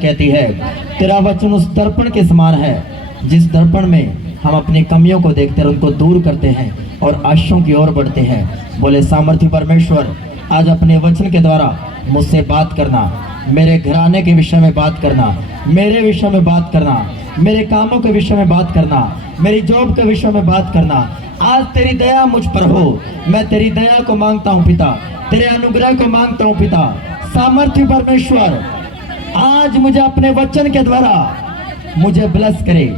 कहती है, तेरा वचन उस दर्पण के समान है जिस दर्पण में हम अपनी कमियों को देखते हैं, उनको दूर करते हैं और आशीषों की ओर बढ़ते हैं। बोले सामर्थ्य परमेश्वर, आज अपने वचन के द्वारा मुझसे बात करना, मेरे घराने के विषय में बात करना, मेरे विषय में बात करना, मेरे कामों के विषय में बात करना, मेरी जॉब के विषय में बात करना। आज तेरी दया मुझ पर हो, मैं तेरी दया को मांगता हूँ पिता, तेरे अनुग्रह को मांगता हूँ पिता। सामर्थ्य परमेश्वर, आज मुझे अपने वचन के द्वारा मुझे ब्लेस करे,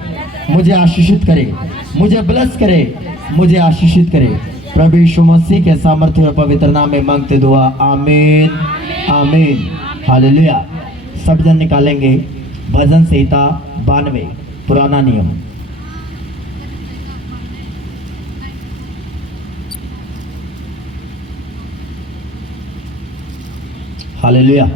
मुझे आशीषित करे, मुझे ब्लेस करे, मुझे आशीषित करे। प्रभु यीशु मसीह के सामर्थ्य और पवित्र नाम में मांगते दुआ, आमीन आमीन हालेलुया। सब जन निकालेंगे भजन संहिता 92 पुराना नियम। हालेलुया।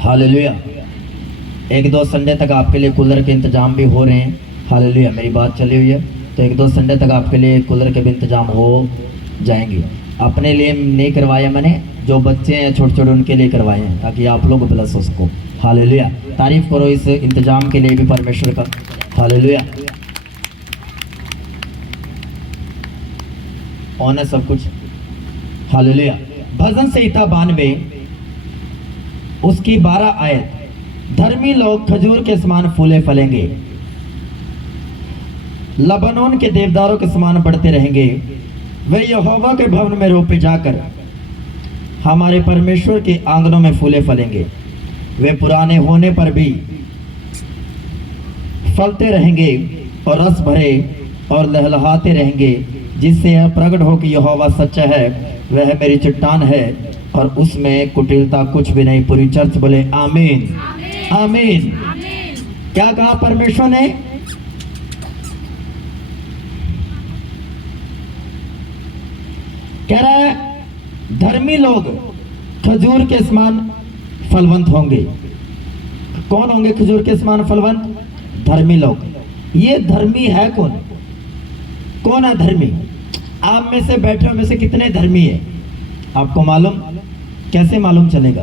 हालेलुया। 1-2 संडे तक आपके लिए कूलर के इंतजाम भी हो रहे हैं। हालेलुया, मेरी बात चली हुई है, तो 1-2 संडे तक आपके लिए कूलर के भी इंतजाम हो जाएंगे। अपने लिए नहीं करवाए मैंने, जो बच्चे हैं छोटे छोटे उनके लिए करवाए हैं, ताकि आप लोग प्लस उसको। हालेलुया, तारीफ करो इस इंतजाम के लिए भी परमेश्वर का। हालेलुया, ऑन है सब कुछ। हालेलुया। भजन संहिता 92 उसकी 12 आयत। धर्मी लोग खजूर के समान फूले फलेंगे, लबनोन के देवदारों के समान बढ़ते रहेंगे। वे यहोवा के भवन में रोपे जाकर हमारे परमेश्वर के आंगनों में फूले फलेंगे। वे पुराने होने पर भी फलते रहेंगे और रस भरे और लहलहाते रहेंगे, जिससे यह प्रकट हो कि यहोवा सच्चा है, वह मेरी चट्टान है और उसमें कुटिलता कुछ भी नहीं। पूरी चर्च बोले आमीन आमीन। क्या कहा परमेश्वर ने? कह रहा है धर्मी लोग खजूर के समान फलवंत होंगे। कौन होंगे खजूर के समान फलवंत? धर्मी लोग। ये धर्मी है कौन? कौन है धर्मी? आप में से बैठे में से कितने धर्मी है? आपको मालूम? कैसे मालूम चलेगा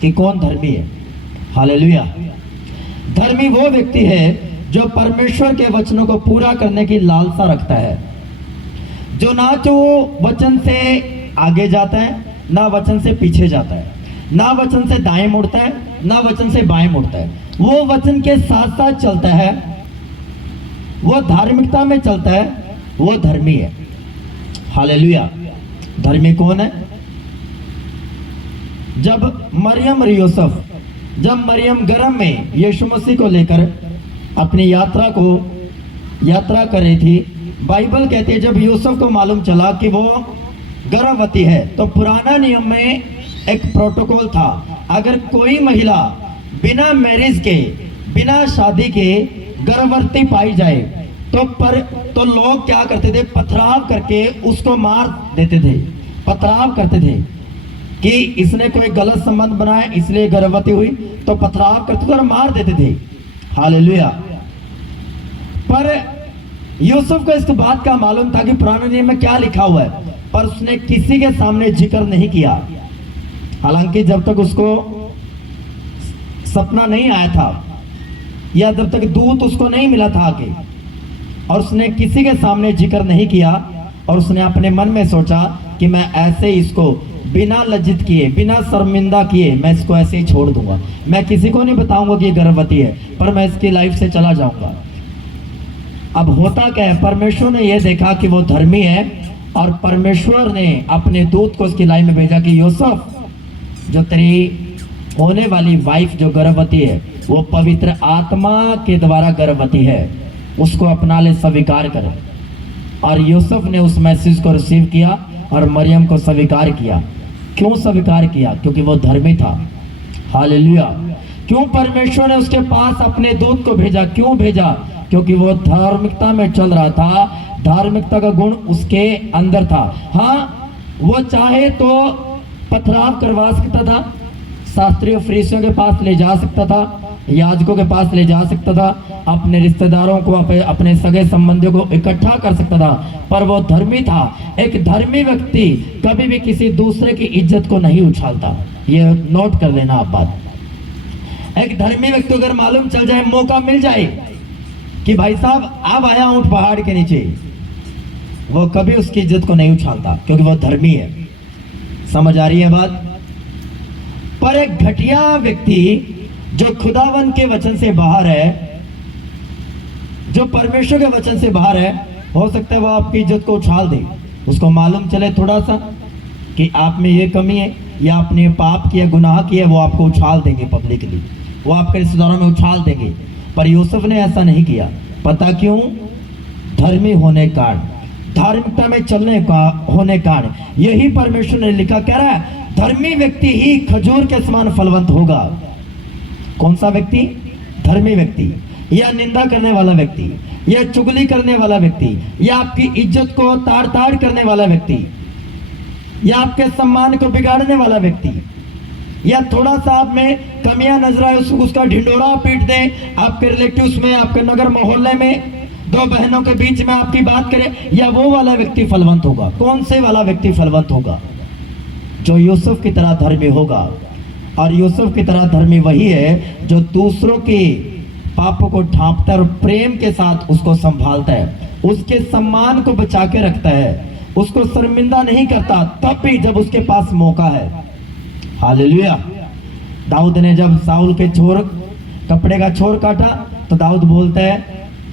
कि कौन धर्मी है? हालेलुया। धर्मी वो व्यक्ति है जो परमेश्वर के वचनों को पूरा करने की लालसा रखता है, जो ना तो वचन से आगे जाता है, ना वचन से पीछे जाता है, ना वचन से दाएं मुड़ता है, ना वचन से बाएं मुड़ता है। वो वचन के साथ साथ चलता है, वो धार्मिकता में चलता है, वो धर्मी है। हालेलुया। धर्मी कौन है? जब मरियम और यूसुफ, जब मरियम गर्भ में यीशु मसीह को लेकर अपनी यात्रा कर रही थी, बाइबल कहती है जब यूसुफ को मालूम चला कि वो गर्भवती है, तो पुराना नियम में एक प्रोटोकॉल था, अगर कोई महिला बिना मैरिज के, बिना शादी के गर्भवती पाई जाए तो लोग क्या करते थे? पथराव करके उसको मार देते थे। पथराव करते थे कि इसने कोई गलत संबंध बनाया इसलिए गर्भवती हुई, तो पथराव करते थे और मार देते थे। हालेलुया। पर यूसुफ को इस बात का मालूम था कि पुराने नियम में क्या लिखा हुआ है, पर उसने किसी के सामने जिक्र नहीं किया। हालांकि जब तक उसको सपना नहीं आया था या जब तक दूत उसको नहीं मिला था आगे, और उसने किसी के सामने जिक्र नहीं किया, और उसने अपने मन में सोचा कि मैं ऐसे ही इसको बिना लज्जित किए, बिना शर्मिंदा किए मैं इसको ऐसे ही छोड़ दूंगा, मैं किसी को नहीं बताऊंगा कि ये गर्भवती है, पर मैं इसकी लाइफ से चला जाऊंगा। अब होता क्या है, परमेश्वर ने यह देखा कि वो धर्मी है, और परमेश्वर ने अपने दूत को उसकी लाइफ में भेजा कि यूसुफ, जो तेरी होने वाली वाइफ जो गर्भवती है वो पवित्र आत्मा के द्वारा गर्भवती है, उसको अपना ले स्वीकार करे। और यूसुफ ने उस मैसेज को रिसीव किया और मरियम को स्वीकार किया। क्यों स्वीकार किया? क्योंकि वो धर्मी था। हालेलुया। क्यों परमेश्वर ने उसके पास अपने दूत को भेजा? क्यों भेजा? क्योंकि वो धार्मिकता में चल रहा था, धार्मिकता का गुण उसके अंदर था। हाँ, वो चाहे तो पथराव करवा सकता था, शास्त्रियों फरीसियों के पास ले जा सकता था, याजकों के पास ले जा सकता था, अपने रिश्तेदारों को, अपने सगे संबंधियों को इकट्ठा कर सकता था, पर वो धर्मी था। एक धर्मी व्यक्ति कभी भी किसी दूसरे की इज्जत को नहीं उछालता। ये नोट कर लेना आप बात। एक धर्मी व्यक्ति अगर मालूम चल जाए, मौका मिल जाए कि भाई साहब अब आया ऊंट पहाड़ के नीचे, वो कभी उसकी इज्जत को नहीं उछालता, क्योंकि वो धर्मी है। समझ आ रही है बात? पर एक घटिया व्यक्ति जो खुदावन के वचन से बाहर है, जो परमेश्वर के वचन से बाहर है, हो सकता है वो आपकी इज्जत को उछाल दे। उसको मालूम चले थोड़ा सा कि आप में ये कमी है या आपने पाप किया, गुनाह किया, वो आपको उछाल देंगे पब्लिकली, वो आपके रिश्तेदारों में उछाल देंगे। पर यूसुफ ने ऐसा नहीं किया। पता क्यों? धर्मी होने का कारण, धार्मिकता में चलने का होने कारण। यही परमेश्वर ने लिखा, कह रहा है धर्मी व्यक्ति ही खजूर के समान फलवंत होगा। कौन सा व्यक्ति? धर्मी व्यक्ति, या निंदा करने वाला व्यक्ति, या चुगली करने वाला व्यक्ति, या आपकी इज्जत को ताड़ ताड़ करने वाला व्यक्ति, या आपके सम्मान को बिगाड़ने वाला व्यक्ति, या थोड़ा सा आप में कमियां नजर आए उसका ढिंडोरा पीट दे, आपके रिलेटिव्स में, आपके नगर मोहल्ले में, दो बहनों के बीच में आपकी बात करे, या वो वाला व्यक्ति फलवंत होगा। कौन से वाला व्यक्ति फलवंत होगा? जो यूसुफ की तरह धर्मी होगा। और यूसुफ की तरह धर्मी वही है जो दूसरों के पापों को ढांपता है और प्रेम के साथ उसको संभालता है, उसके सम्मान को बचा के रखता है, उसको शर्मिंदा नहीं करता, तब भी जब उसके पास मौका है। हालेलुया। दाऊद ने जब साउल के कपड़े का छोर काटा, तो दाऊद बोलता है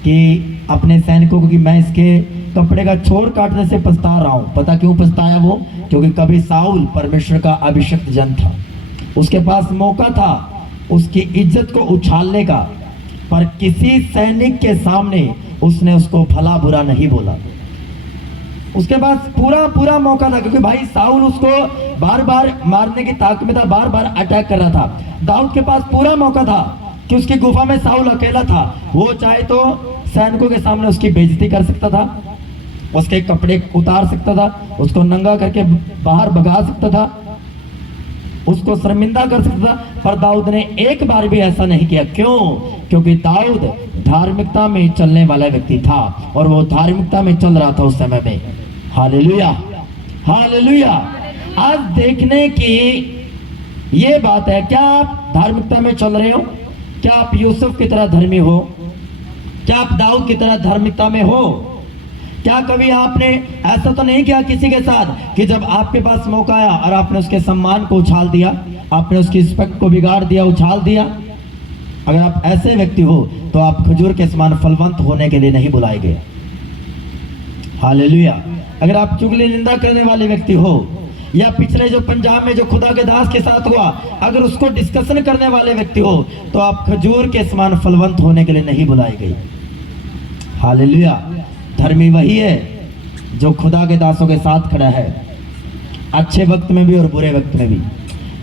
कि अपने सैनिकों को कि मैं इसके कपड़े का छोर काटने से पछता रहा हूं। पता क्यों पछताया वो? क्योंकि कभी साउल परमेश्वर का अभिषिक्त जन था, उसके पास मौका था उसकी इज्जत को उछालने का, पर किसी सैनिक के सामने उसने उसको भला बुरा नहीं बोला। उसके पास पूरा मौका था, क्योंकि भाई साउल उसको बार बार मारने की ताक में था, बार बार अटैक कर रहा था। दाऊद के पास पूरा मौका था कि उसकी गुफा में साउल अकेला था, वो चाहे तो सैनिकों के सामने उसकी बेइज्जती कर सकता था, उसके कपड़े उतार सकता था, उसको नंगा करके बाहर भगा सकता था, उसको शर्मिंदा कर सकता था। पर दाऊद ने एक बार भी ऐसा नहीं किया। क्यों? क्योंकि दाऊद धार्मिकता में चलने वाला व्यक्ति था, और वो धार्मिकता में चल रहा था उस समय में। Hallelujah, hallelujah. आज देखने की ये बात है, क्या आप धार्मिकता में चल रहे हो? क्या आप यूसुफ की तरह धर्मी हो? क्या आप दाऊद की तरह धार्मिकता में हो? क्या कभी आपने ऐसा तो नहीं किया किसी के साथ कि जब आपके पास मौका आया और आपने उसके सम्मान को उछाल दिया, आपने उसकी रिस्पेक्ट को बिगाड़ दिया, उछाल दिया? अगर आप ऐसे व्यक्ति हो तो आप खजूर के समान फलवंत होने के लिए नहीं बुलाए गए। हालेलुया। अगर आप चुगली निंदा करने वाले व्यक्ति हो, या पिछले जो पंजाब में जो खुदा के दास के साथ हुआ, अगर उसको डिस्कशन करने वाले व्यक्ति हो, तो आप खजूर के समान फलवंत होने के लिए नहीं बुलाए गए। हालेलुया। धर्मी वही है जो खुदा के दासों के साथ खड़ा है, अच्छे वक्त में भी और बुरे वक्त में भी।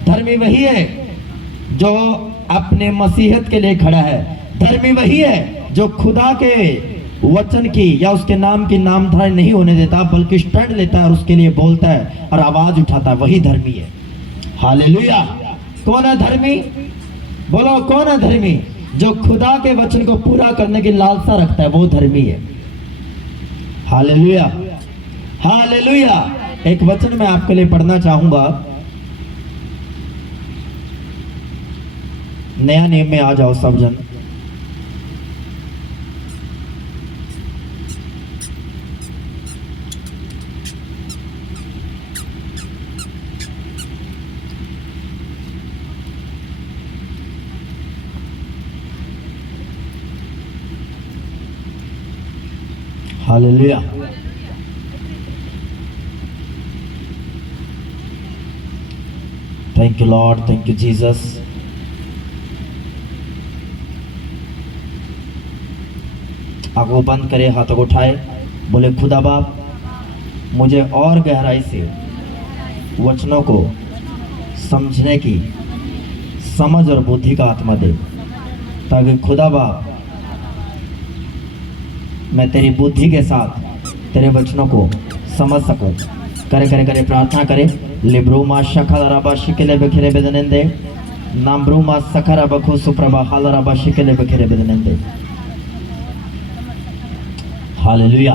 धर्मी वही है जो अपने मसीहत के लिए खड़ा है। धर्मी वही है जो खुदा के वचन की या उसके नाम की नामधारी नहीं होने देता, बल्कि स्टैंड लेता है और उसके लिए बोलता है और आवाज उठाता है। वही धर्मी है। हालेलुया। कौन है धर्मी? बोलो, कौन है धर्मी? जो खुदा के वचन को पूरा करने की लालसा रखता है, वो धर्मी है। Hallelujah, hallelujah. एक वचन मैं आपके लिए पढ़ना चाहूंगा। नया नियम में आ जाओ सब जन। Hallelujah. Thank you Lord, thank you Jesus. आंखों बंद करे, हाथों को उठाए, बोले खुदा बाप, मुझे और गहराई से वचनों को समझने की समझ और बुद्धि का आत्मा दे, ताकि खुदा बाप मैं तेरी बुद्धि के साथ तेरे वचनों को समझ सकूं। करे करे करे प्रार्थना करे। लिब्रो माशा खलाराबाशी के लिए बखेरे बेदनेंदे नाम्ब्रूमा सकरा बखो सुप्रभा हालरा बशिकले बखेरे बदनंदे। हालेलुया,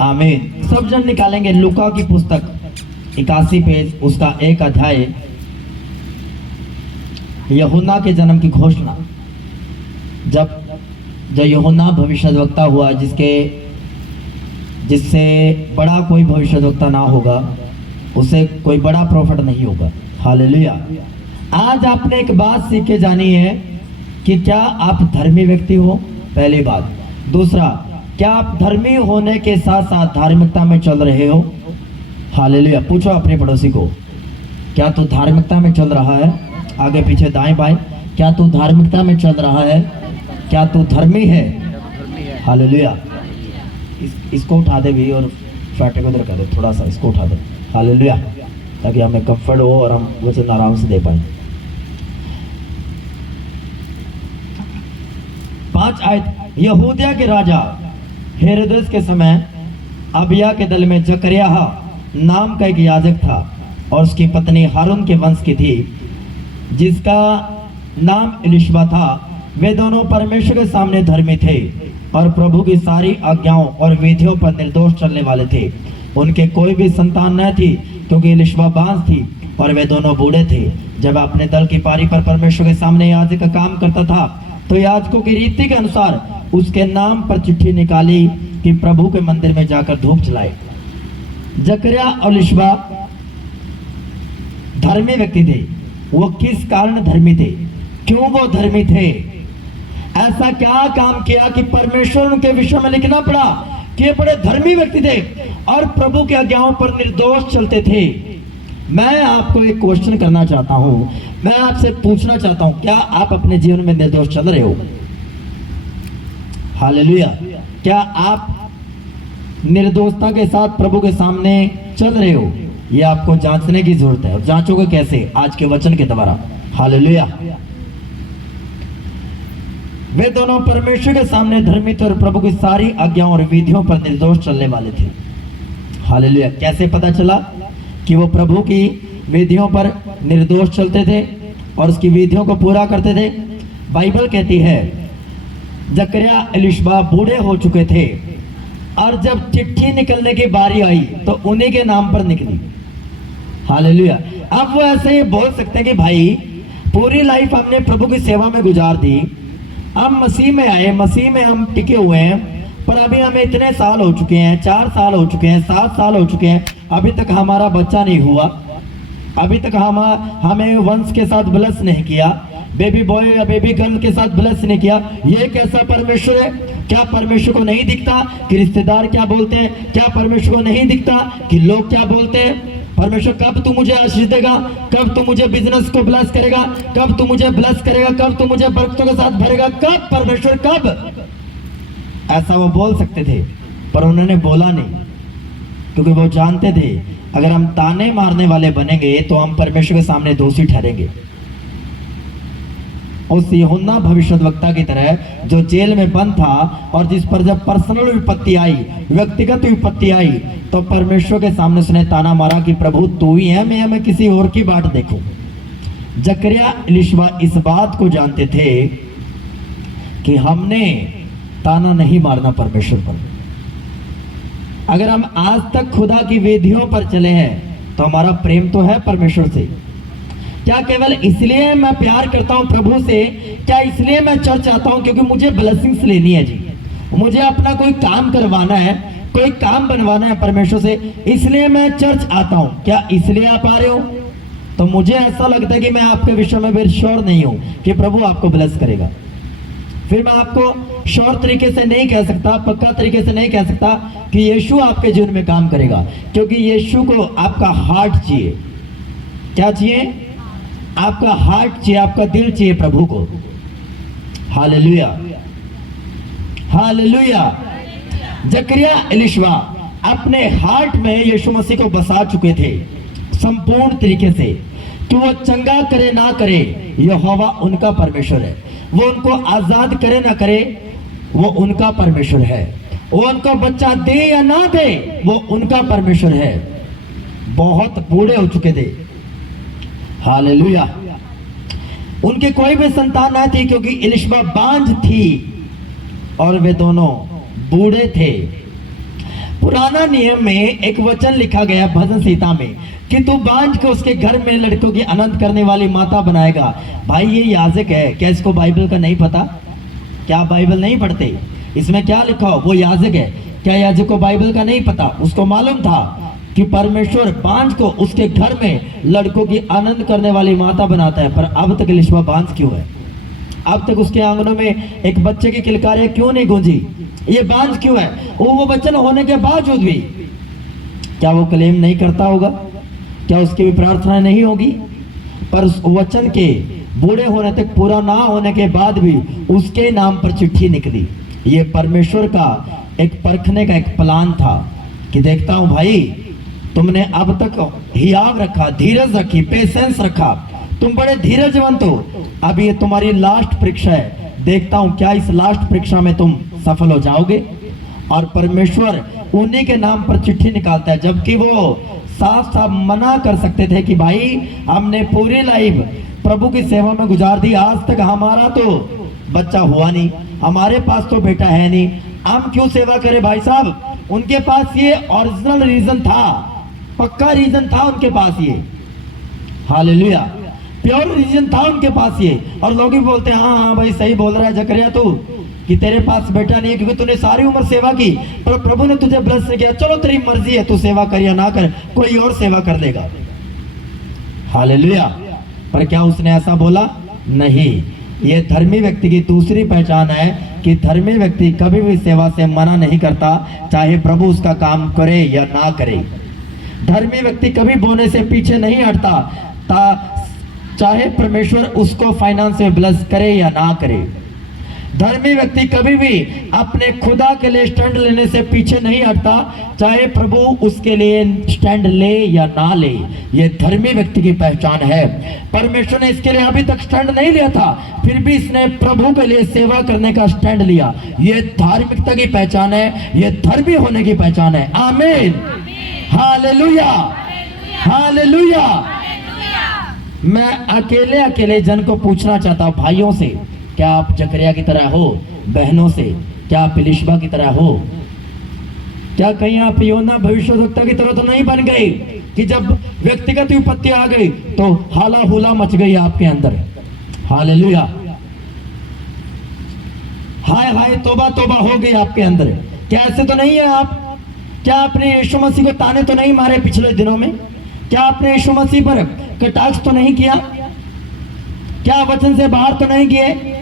आमीन। सब जन निकालेंगे लूका की पुस्तक 81 पेज, उसका 1 अध्याय, यूहन्ना के जन्म की घोषणा। जब यूहन्ना भविष्यद्वक्ता हुआ, जिससे बड़ा कोई भविष्यद्वक्ता ना होगा, उसे कोई बड़ा प्रॉफिट नहीं होगा। हालेलुया। आज आपने एक बात सीख के जानी है कि क्या आप धर्मी व्यक्ति हो, पहली बात। दूसरा, क्या आप धर्मी होने के साथ साथ धार्मिकता में चल रहे हो? हालेलुया। पूछो अपने पड़ोसी को, क्या तू धार्मिकता में चल रहा है? आगे पीछे दाएं बाएं, क्या तू धार्मिकता में चल रहा है? क्या तू धर्मी है? हालेलुया। इसको उठा दे भी और फाटे को उधर कर दे, थोड़ा सा इसको उठा दे। हालेलुया, ताकि हमें कंफर्ट हो और हम वचन आराम से दे पाए। 5 आयत। यहूदिया के राजा हेरोदेस के समय अबिया के दल में जकरिया नाम का एक याजक था और उसकी पत्नी हारून के वंश की थी, जिसका नाम इलिशबा था। वे दोनों परमेश्वर के सामने धर्मी थे और प्रभु की सारी आज्ञाओं और विधियों पर निर्दोष चलने वाले थे। उनके कोई भी संतान न थी, क्योंकि इलिशबा बांझ थी और वे दोनों बूढ़े थे। जब अपने दल की पारी पर परमेश्वर के सामने याजक का काम करता था, तो याजकों की रीति के अनुसार उसके नाम पर चिट्ठी निकाली कि प्रभु के मंदिर में जाकर धूप जलाए। जकरिया और इलिशबा धर्मी व्यक्ति थे। वो किस कारण धर्मी थे? क्यों वो धर्मी थे? ऐसा क्या काम किया कि परमेश्वर उनके विषय में लिखना पड़ा कि ये बड़े धर्मी व्यक्ति थे और प्रभु के आज्ञाओं पर निर्दोष चलते थे? मैं आपको एक क्वेश्चन करना चाहता हूं, मैं आपसे पूछना चाहता हूं, क्या आप अपने जीवन में निर्दोष चल रहे हो? हालेलुया। क्या आप निर्दोषता के साथ प्रभु के सामने चल रहे हो? ये आपको जांचने की जरूरत है। और जांचोगे कैसे? आज के वचन के द्वारा। हालेलुया। वे दोनों परमेश्वर के सामने धर्मी थे और प्रभु की सारी आज्ञाओं और विधियों पर निर्दोष चलने वाले थे। हालेलुया। कैसे पता चला कि वो प्रभु की विधियों पर निर्दोष चलते थे और उसकी विधियों को पूरा करते थे? बाइबल कहती है जकरिया इलिशबा बूढ़े हो चुके थे और जब चिट्ठी निकलने की बारी आई तो उन्हीं के नाम पर निकली। हालेलुया। अब वो ऐसे ही बोल सकते हैं कि भाई पूरी लाइफ हमने प्रभु की सेवा में गुजार दी, हम मसीह में आए, मसीह में हम टिके हुए हैं, पर अभी हमें इतने साल हो चुके हैं, 4 साल हो चुके हैं, 7 साल हो चुके हैं, अभी तक हमारा बच्चा नहीं हुआ, अभी तक हमें वंश के साथ ब्लेस नहीं किया, बेबी बॉय या बेबी गर्ल के साथ ब्लेस नहीं किया। ये कैसा परमेश्वर है? क्या परमेश्वर को नहीं दिखता कि रिश्तेदार क्या बोलते हैं? क्या परमेश्वर को नहीं दिखता कि लोग क्या बोलते हैं? परमेश्वर कब तू मुझे आशीष देगा? कब तू मुझे बिजनेस को ब्लेस करेगा? कब तू मुझे ब्लेस करेगा? कब तू मुझे बरकतों के साथ भरेगा? कब परमेश्वर, कब? ऐसा वो बोल सकते थे, पर उन्होंने बोला नहीं, क्योंकि वो जानते थे अगर हम ताने मारने वाले बनेंगे तो हम परमेश्वर के सामने दोषी ठहरेंगे। उस यूहन्ना भविष्यद्वक्ता की तरह जो जेल में बंद था और जिस पर जब पर्सनल विपत्ति आई, व्यक्तिगत विपत्ति आई, तो परमेश्वर के सामने उसने ताना मारा कि प्रभु तू ही है, मैं किसी और की बाट देखूं। जकरिया इलिशबा इस बात को जानते थे कि हमने ताना नहीं मारना परमेश्वर पर। अगर हम आज तक खुदा की विधियों पर चले हैं तो हमारा प्रेम तो है परमेश्वर से। क्या केवल इसलिए मैं प्यार करता हूं प्रभु से? क्या इसलिए मैं चर्च आता हूं क्योंकि मुझे ब्लेसिंग्स लेनी है? जी, मुझे अपना कोई काम करवाना है, कोई काम बनवाना है परमेश्वर से, इसलिए मैं चर्च आता हूं। क्या इसलिए आप आ रहे हो? तो मुझे ऐसा लगता है कि मैं आपके विषय में भी श्योर नहीं हूं कि प्रभु आपको ब्लेस करेगा। फिर मैं आपको श्योर तरीके से नहीं कह सकता, पक्का तरीके से नहीं कह सकता कि यीशु आपके जीवन में काम करेगा, क्योंकि यीशु को आपका हार्ट चाहिए। क्या चाहिए? आपका हार्ट चाहिए, आपका दिल चाहिए प्रभु को। Hallelujah, hallelujah. जकरिया इलिशबा अपने हार्ट में यीशु मसीह को बसा चुके थे संपूर्ण तरीके से। तो वो चंगा करे ना करे, यहोवा उनका परमेश्वर है। वो उनको आजाद करे ना करे, वो उनका परमेश्वर है। वो उनको बच्चा दे या ना दे, वो उनका परमेश्वर है। बहुत बूढ़े हो चुके थे, हालेलुया। उनके कोई भी संतान नहीं थी क्योंकि इलिशबा बांझ थी और वे दोनों बूढ़े थे। पुराना नियम में एक वचन लिखा गया भजन संहिता में कि तू बांझ को उसके घर में लड़कों की अनंत करने वाली माता बनाएगा। भाई ये याजक है, क्या इसको बाइबल का नहीं पता? क्या बाइबल नहीं पढ़ते? इसमें क्या लिखा हो? वो याजक है, क्या याजक को बाइबल का नहीं पता? उसको मालूम था कि परमेश्वर बांझ को उसके घर में लड़कों की आनंद करने वाली माता बनाता है। पर अब तक इलिशबा बांझ क्यों है? अब तक उसके आंगनों में एक बच्चे की किलकारियां क्यों नहीं गूंजी? ये बांझ क्यों है? वो वचन होने के बावजूद भी क्या वो क्लेम नहीं करता होगा? क्या उसकी भी प्रार्थना नहीं होगी? पर उस वचन के बूढ़े होने तक पूरा ना होने के बाद भी उसके नाम पर चिट्ठी निकली। ये परमेश्वर का एक परखने का एक प्लान था कि देखता हूं भाई, तुमने अब तक हियाव रखा, धीरज रखी, पेशेंस रखा, तुम बड़े धीरजवंत हो। अब ये तुम्हारी लास्ट परीक्षा है, देखता हूं क्या इस लास्ट परीक्षा में तुम सफल हो जाओगे। और परमेश्वर उन्हीं के नाम पर चिट्ठी निकालता है, जबकि वो साफ साफ मना कर सकते थे कि भाई हमने पूरी लाइफ प्रभु की सेवा में गुजार दी, आज तक हमारा तो बच्चा हुआ नहीं, हमारे पास तो बेटा है नहीं, हम क्यों सेवा करें भाई साहब। उनके पास ये ओरिजिनल रीजन था, पक्का रीजन था उनके पास ये, हालेलुया, प्योर रीजन था उनके पास ये। और लोग भी बोलते हैं हाँ हाँ भाई सही बोल रहा है जकरिया तू, कि तेरे पास बेटा नहीं है क्योंकि तूने सारी उम्र सेवा की, पर प्रभु ने तुझे ब्लेस किया, चलो तेरी मर्जी है, तू सेवा कर या ना कर, कोई और सेवा कर देगा। हालेलुया। पर क्या उसने ऐसा बोला? नहीं। ये धर्मी व्यक्ति की दूसरी पहचान है कि धर्मी व्यक्ति कभी भी सेवा से मना नहीं करता, चाहे प्रभु उसका काम करे या ना करे। धर्मी व्यक्ति कभी बोने से पीछे नहीं हटता, चाहे परमेश्वर उसको फाइनेंस में ब्लेस करे या ना करे। धर्मी व्यक्ति कभी भी अपने खुदा के लिए स्टैंड लेने से पीछे नहीं हटता, चाहे प्रभु उसके लिए स्टैंड ले या ना ले। ये धर्मी व्यक्ति की पहचान है। परमेश्वर ने इसके लिए अभी तक स्टैंड नहीं लिया था, फिर भी इसने प्रभु के लिए सेवा करने का स्टैंड लिया। ये धार्मिकता की पहचान है, ये धर्मी होने की पहचान है। आमीन, हालेलुया, हालेलुया। मैं अकेले अकेले जन को पूछना चाहता हूं, भाइयों से, क्या आप जकरिया की तरह हो? बहनों से, क्या आप इलिशबा की तरह हो? क्या कहीं आप योना भविष्यवक्ता की तरह तो नहीं बन गए कि जब व्यक्तिगत विपत्ति आ गई तो हाला हुला मच गई आपके अंदर? हालेलुया, हाय हाय तोबा तोबा हो गई आपके अंदर। क्या ऐसे तो नहीं है आप? क्या आपने यीशु मसीह को ताने तो नहीं मारे पिछले दिनों में? क्या आपने यीशु मसीह पर कटाक्ष तो नहीं किया? क्या वचन से बाहर तो नहीं किए?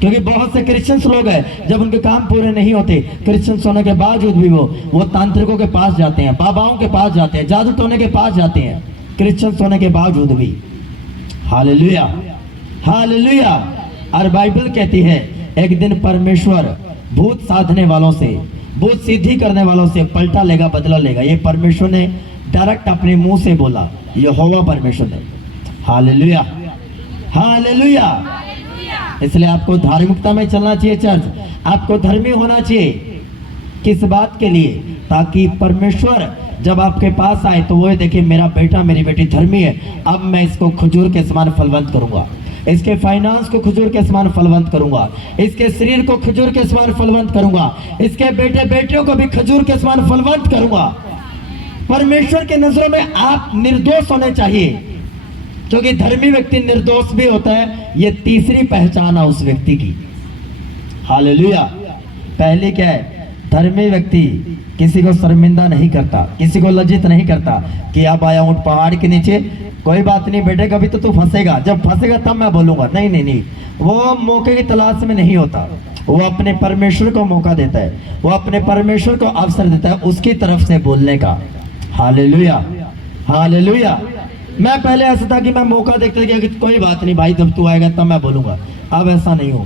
क्योंकि बहुत से क्रिश्चियंस लोग हैं, जब उनके काम पूरे नहीं होते, क्रिश्चियंस होने के बावजूद भी वो तांत्रिकों के पास जाते हैं, बाबाओं के पास जाते हैं, जादू टोने के पास जाते हैं, क्रिश्चियंस होने के बावजूद भी। Hallelujah, hallelujah. और बाइबल कहती है एक दिन परमेश्वर भूत साधने वालों से, भूत सिद्धि करने वालों से पलटा लेगा, बदला लेगा। ये परमेश्वर ने डायरेक्ट अपने मुंह से बोला, यहोवा परमेश्वर ने। Hallelujah, hallelujah. इसलिए आपको धार्मिकता में चलना चाहिए चर्च, आपको धर्मी होना चाहिए। किस बात के लिए? ताकि परमेश्वर जब आपके पास आए तो वो देखे मेरा बेटा मेरी बेटी धर्मी है, अब मैं इसको खजूर के समान फलवंत करूंगा, इसके फाइनेंस को खजूर के समान फलवंत करूंगा, इसके शरीर को खजूर के समान फलवंत करूंगा, इसके बेटे बेटियों को भी खजूर के समान फलवंत करूंगा। परमेश्वर के नजरों में आप निर्दोष होने चाहिए, क्योंकि धर्मी व्यक्ति निर्दोष भी होता है। ये तीसरी पहचान है उस व्यक्ति की। हालेलुया। पहली क्या है? धर्मी व्यक्ति किसी को शर्मिंदा नहीं करता, किसी को लज्जित नहीं करता कि अब आया हूं पहाड़ के नीचे, कोई बात नहीं बेटे, कभी तो तू फंसेगा, जब फंसेगा तब मैं बोलूंगा। नहीं नहीं नहीं, वो मौके की तलाश में नहीं होता, वो अपने परमेश्वर को मौका देता है, वो अपने परमेश्वर को अवसर देता है उसकी तरफ से बोलने का। Hallelujah, hallelujah. मैं पहले ऐसा था कि मैं मौका देखते था कि कोई बात नहीं भाई, जब तू आएगा तब मैं बोलूंगा। अब ऐसा नहीं हूं।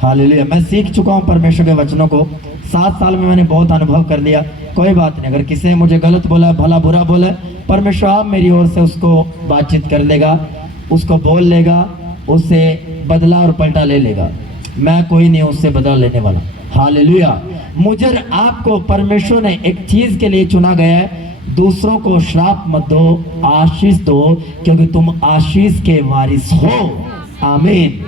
हालेलुया। मैं सीख चुका हूं परमेश्वर के वचनों को, 7 साल में मैंने बहुत अनुभव कर लिया। कोई बात नहीं, अगर किसी ने मुझे गलत बोला, भला बुरा बोला, परमेश्वर आप मेरी ओर से उसको बातचीत कर लेगा, उसको बोल लेगा, उससे बदला और पलटा ले लेगा। मैं कोई नहीं उससे बदला लेने वाला। हालेलुया। मुझे आपको परमेश्वर ने एक चीज के लिए चुना गया है दूसरों को श्राप मत दो, आशीष दो, क्योंकि तुम आशीष के वारिस हो। आमीन।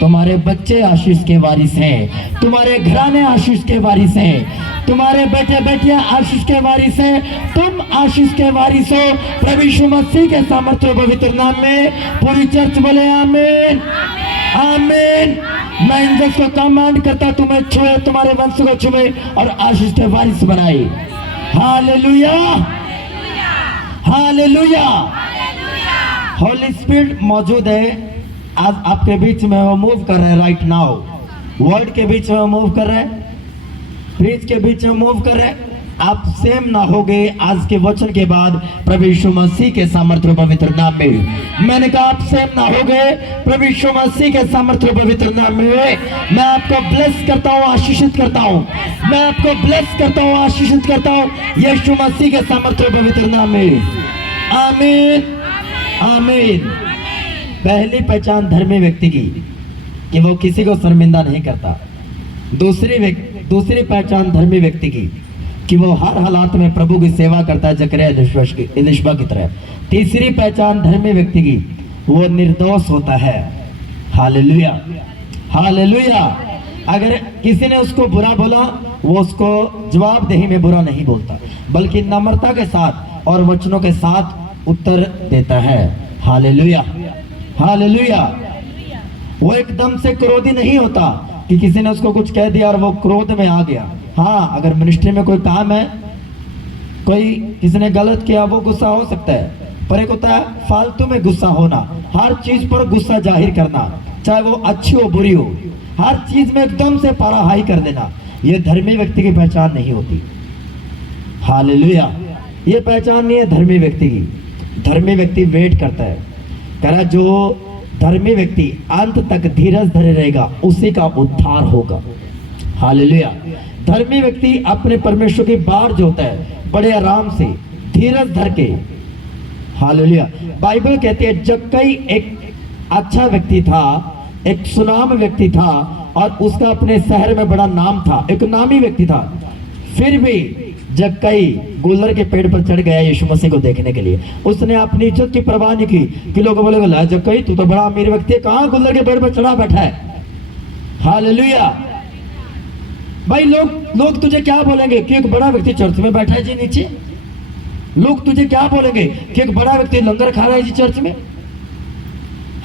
तुम्हारे बच्चे आशीष के वारिस हैं, तुम्हारे घराने आशीष के वारिस हैं, तुम्हारे बेटे बेटियां आशीष के वारिस हैं, तुम आशीष के वारिस हो। प्रभु यीशु मसीह के सामर्थ्य पवित्र नाम में पूरी चर्च बोले आमीन, आमीन। मैं एंजल्स को कमांड करता तुम्हें छुए, तुम्हारे वंश को छुए और आशीष के वारिस बनाए। Hallelujah, hallelujah. होली स्पिरिट मौजूद है आज आपके बीच में, वो मूव कर रहे हैं राइट नाउ। वर्ड के बीच में मूव कर रहे हैं, प्रीच के बीच में मूव कर रहे हैं। आप सेम ना हो गए आज के वचन के बाद प्रभु यीशु मसीह के सामर्थ्य पवित्र नाम में। मैंने कहा आप सेम ना हो गए प्रभु यीशु मसीह के सामर्थ्य पवित्र नाम में। मैं आपको ब्लेस करता हूँ, आशीषित करता हूँ, मैं आपको ब्लेस करता हूँ, आशीषित करता हूँ यीशु मसीह के सामर्थ्य पवित्र नाम में। आमीन, आमीन। पहली पहचान धर्मी व्यक्ति की कि वो किसी को शर्मिंदा नहीं करता। दूसरी पहचान धर्मी व्यक्ति की कि वो हर हालात में प्रभु की सेवा करता है, जकरिया एलीशा की तरह। तीसरी पहचान धर्मी व्यक्ति की, वो निर्दोष होता है। Hallelujah, hallelujah. अगर किसी ने उसको बुरा बोला, वो उसको जवाबदेही में बुरा नहीं बोलता, बल्कि नम्रता के साथ और वचनों के साथ उत्तर देता है। Hallelujah, hallelujah. वो एकदम से क्रोधी नहीं होता कि किसी ने उसको कुछ कह दिया और वो क्रोध में आ गया। हाँ, अगर मिनिस्ट्री में कोई काम है, कोई किसी ने गलत किया, वो गुस्सा हो सकता है, पर एक होता है फालतू में गुस्सा होना, हर चीज पर गुस्सा जाहिर करना, चाहे वो अच्छी हो बुरी हो, हर चीज में एकदम से पारा हाई कर देना, ये धर्मी व्यक्ति की पहचान नहीं होती। हालेलुया। ये पहचान नहीं है धर्मी व्यक्ति की। धर्मी व्यक्ति वेट करता है, कह रहा जो धर्मी व्यक्ति अंत तक धीरज धरे रहेगा उसी का उद्धार होगा। हालेलुया। धर्मी व्यक्ति अपने परमेश्वर की बार जो होता है बड़े आराम से धीरज धर के। हालेलुया। बाइबल कहती है जक्कई एक अच्छा व्यक्ति था, एक सुनाम व्यक्ति था और उसका अपने शहर में बड़ा नाम था, एक नामी व्यक्ति था। फिर भी जक्कई गुलर के पेड़ पर चढ़ गया यीशु मसीह को देखने के लिए। उसने अपनी इज्जत की परवाह नहीं की कि लोग बोले जक्कई तू तो बड़ा अमीर व्यक्ति है, कहां गुलर के पेड़ पर चढ़ा बैठा है। हालेलुया। भाई लोग तुझे क्या बोलेंगे कि एक बड़ा व्यक्ति चर्च में बैठा है जी नीचे। लोग तुझे क्या बोलेंगे कि एक बड़ा व्यक्ति लंगर खा रहा है जी चर्च में।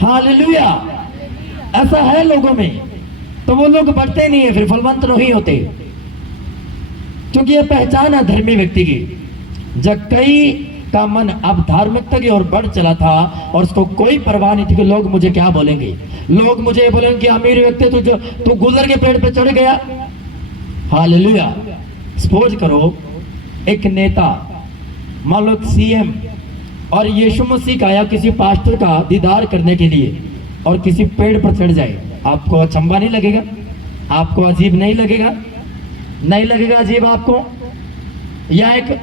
हालेलुया। ऐसा है लोगों में, तो वो लोग बढ़ते नहीं है, फिर फलवंत नहीं होते, क्योंकि ये पहचान है धर्मी व्यक्ति की। जक्कई का मन अब धार्मिकता की ओर बढ़ चला था और उसको कोई परवाह नहीं थी कि लोग मुझे क्या बोलेंगे। लोग मुझे बोलेंगे कि अमीर व्यक्ति तू गुलर के पेड़ पर चढ़ गया। हालेलुया। सपोज करो एक नेता, मान लो सीएम, और यीशु मसीह का या किसी पास्टर का दीदार करने के लिए और किसी पेड़ पर चढ़ जाए, आपको अचंभा नहीं लगेगा? आपको अजीब नहीं लगेगा? नहीं लगेगा अजीब आपको? या एक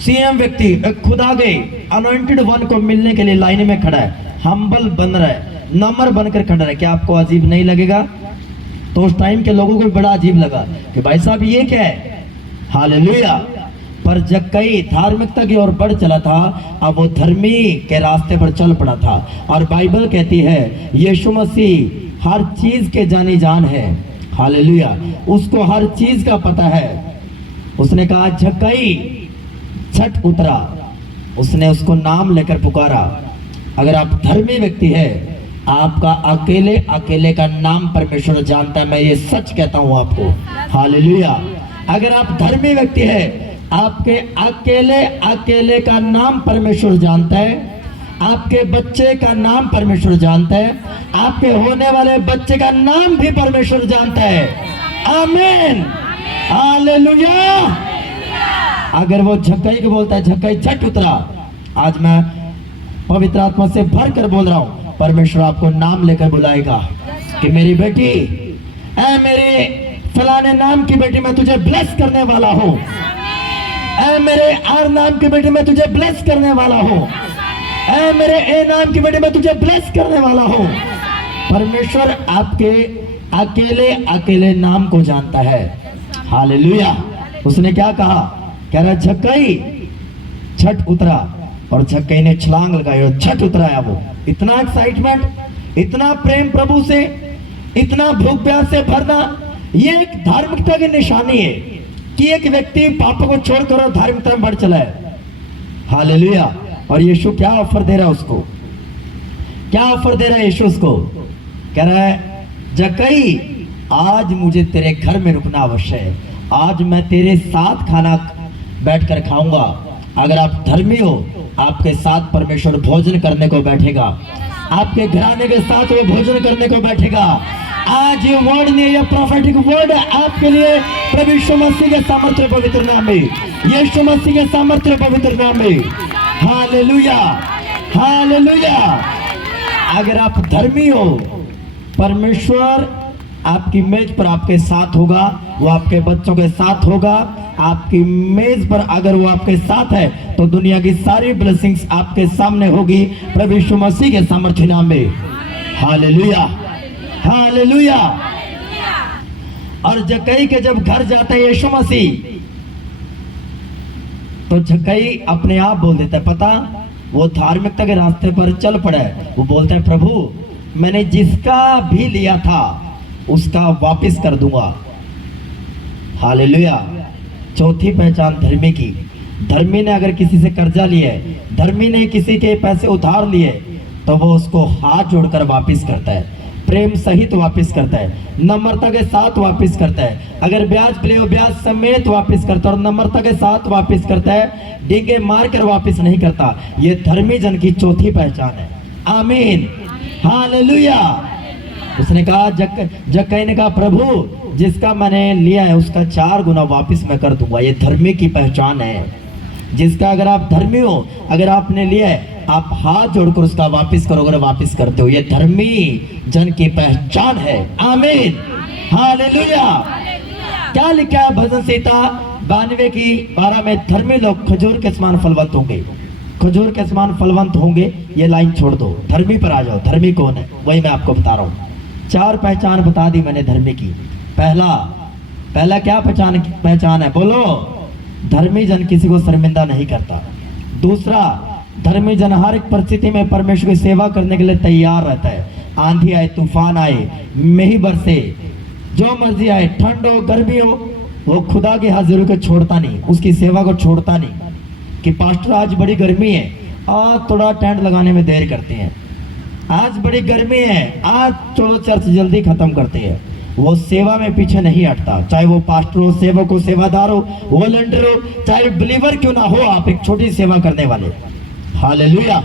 सीएम व्यक्ति, एक खुदा गए अनॉइंटेड वन को मिलने के लिए लाइन में खड़ा है, हम्बल बन रहा है, नम्र बनकर खड़ा है, क्या आपको अजीब नहीं लगेगा? तो उस टाइम के लोगों को भी बड़ा अजीब लगा कि भाई साहब ये क्या है। हालेलुया। पर जक्कई धार्मिकता की ओर बढ़ चला था, अब वो धर्मी के रास्ते पर चल पड़ा था। और बाइबल कहती है यीशु मसीह हर चीज के जानी जान है। हालेलुया। उसको हर चीज का पता है। उसने कहा जक्कई, छठ उतरा, उसने उसको नाम लेकर पुकारा। अगर आप धर्मी व्यक्ति है, आपका अकेले अकेले का नाम परमेश्वर जानता है, मैं ये सच कहता हूं आपको। हालेलुया। अगर आप धर्मी व्यक्ति है, आपके अकेले अकेले का नाम परमेश्वर जानता है, आपके बच्चे का नाम परमेश्वर जानता है, आपके होने वाले बच्चे का नाम भी परमेश्वर जानता है। आमीन, हालेलुया। अगर वो जक्कई को बोलता है जक्कई झट उतरा, आज मैं पवित्र आत्मा से भर कर बोल रहा हूं, परमेश्वर आपको नाम लेकर बुलाएगा कि मेरी बेटी, ऐ मेरे फलाने नाम की बेटी, मैं तुझे ब्लेस करने वाला हूं। ऐ मेरे आर नाम की बेटी, मैं तुझे ब्लेस करने वाला हूं। ऐ मेरे ए नाम की बेटी, मैं तुझे ब्लेस करने वाला हूं। परमेश्वर आपके अकेले अकेले नाम को जानता है। हालेलुया। उसने क्या कहा? कह रहा जक्कई झट उतरा और झक्कई ने छलांग लगाई और झट उतराया। वो इतना एक्साइटमेंट, इतना प्रेम प्रभु से, इतना भूख प्यास से भरना, ये एक धार्मिकता की निशानी है कि एक व्यक्ति पापों को छोड़कर और धार्मिकता में बढ़ चला है। हालेलुया। और यीशु क्या ऑफर दे रहा है उसको? क्या ऑफर दे रहा है यीशु उसको? कह रहा है, जक्कई आज मुझे तेरे घर में रुकना आवश्यक है, आज मैं तेरे साथ खाना बैठकर खाऊंगा। अगर आप धर्मी हो, आपके साथ परमेश्वर भोजन करने को बैठेगा, आपके घराने के साथ वो भोजन करने को बैठेगा। आज ये वर्ड नहीं, ये प्रोफेटिक वर्ड है आपके लिए, प्रभु यीशु मसीह के सामर्थ्य पवित्र नाम में, यीशु मसीह के सामर्थ्य पवित्र नाम में। Hallelujah, hallelujah. अगर आप धर्मी हो, परमेश्वर आपकी मेज पर आपके साथ होगा, वो आपके बच्चों के साथ होगा। आपकी मेज पर अगर वो आपके साथ है तो दुनिया की सारी ब्लेसिंग्स आपके सामने होगी, प्रभु यीशु मसीह के सामर्थ्य नाम में। Hallelujah, hallelujah. और जक्कई के जब घर जाते हैं यीशु मसीह, तो जक्कई अपने आप बोल देता है, पता वो धार्मिकता के रास्ते पर चल पड़ा है। वो बोलता है, प्रभु मैंने जिसका भी लिया था उसका वापस कर दूंगा। हालेलुया। चौथी पहचान धर्मी की। धर्मी ने अगर किसी से कर्जा लिया है, धर्मी ने किसी के पैसे उधार लिए, तो वो उसको हाथ जोड़कर वापस करता है, प्रेम सहित वापस करता है, नम्रता के साथ वापस करता है। अगर ब्याज पे हो, ब्याज समेत वापस करता है और नम्रता के साथ वापस करता है, डींगे मार कर वापस नहीं करता। ये धर्मी जन की चौथी पहचान है। आमीन, हालेलुया। उसने कहा, जक्कई ने कहा, प्रभु जिसका मैंने लिया है उसका 4 गुना वापस मैं कर दूंगा। ये धर्मी की पहचान है। जिसका, अगर आप धर्मी हो, अगर आपने लिया है, आप हाथ जोड़कर उसका वापस करोगे, वापस करते हो। ये धर्मी जन की पहचान है। आमीन, हालेलुया। क्या लिखा है भजन संहिता 92 की 12 में? धर्मी लोग खजूर के समान फलवंत होंगे, खजूर के समान फलवंत होंगे। ये लाइन छोड़ दो, धर्मी पर आ जाओ। धर्मी कौन है वही मैं आपको बता रहा हूँ। 4 पहचान बता दी मैंने धर्मी की। पहला क्या पहचान है? बोलो, धर्मी जन किसी को शर्मिंदा नहीं करता। दूसरा, धर्मी जन हर एक परिस्थिति में परमेश्वर की सेवा करने के लिए तैयार रहता है। आंधी आए, तूफान आए, मेही बरसे, जो मर्जी आए, ठंड हो, गर्मी हो, वो खुदा की हाजिरी को छोड़ता नहीं, उसकी सेवा को छोड़ता नहीं। कि पास्टर आज बड़ी गर्मी है, आज थोड़ा टेंट लगाने में देर करते हैं, आज बड़ी गर्मी है, आज चलो चर्च जल्दी खत्म करते हैं। वो सेवा में पीछे नहीं हटता, चाहे वो पास्टर हो, सेवक हो, सेवादार हो, वॉलंटियर हो, चाहे बिलीवर क्यों ना हो, आप एक छोटी सेवा करने वाले। हालेलुया।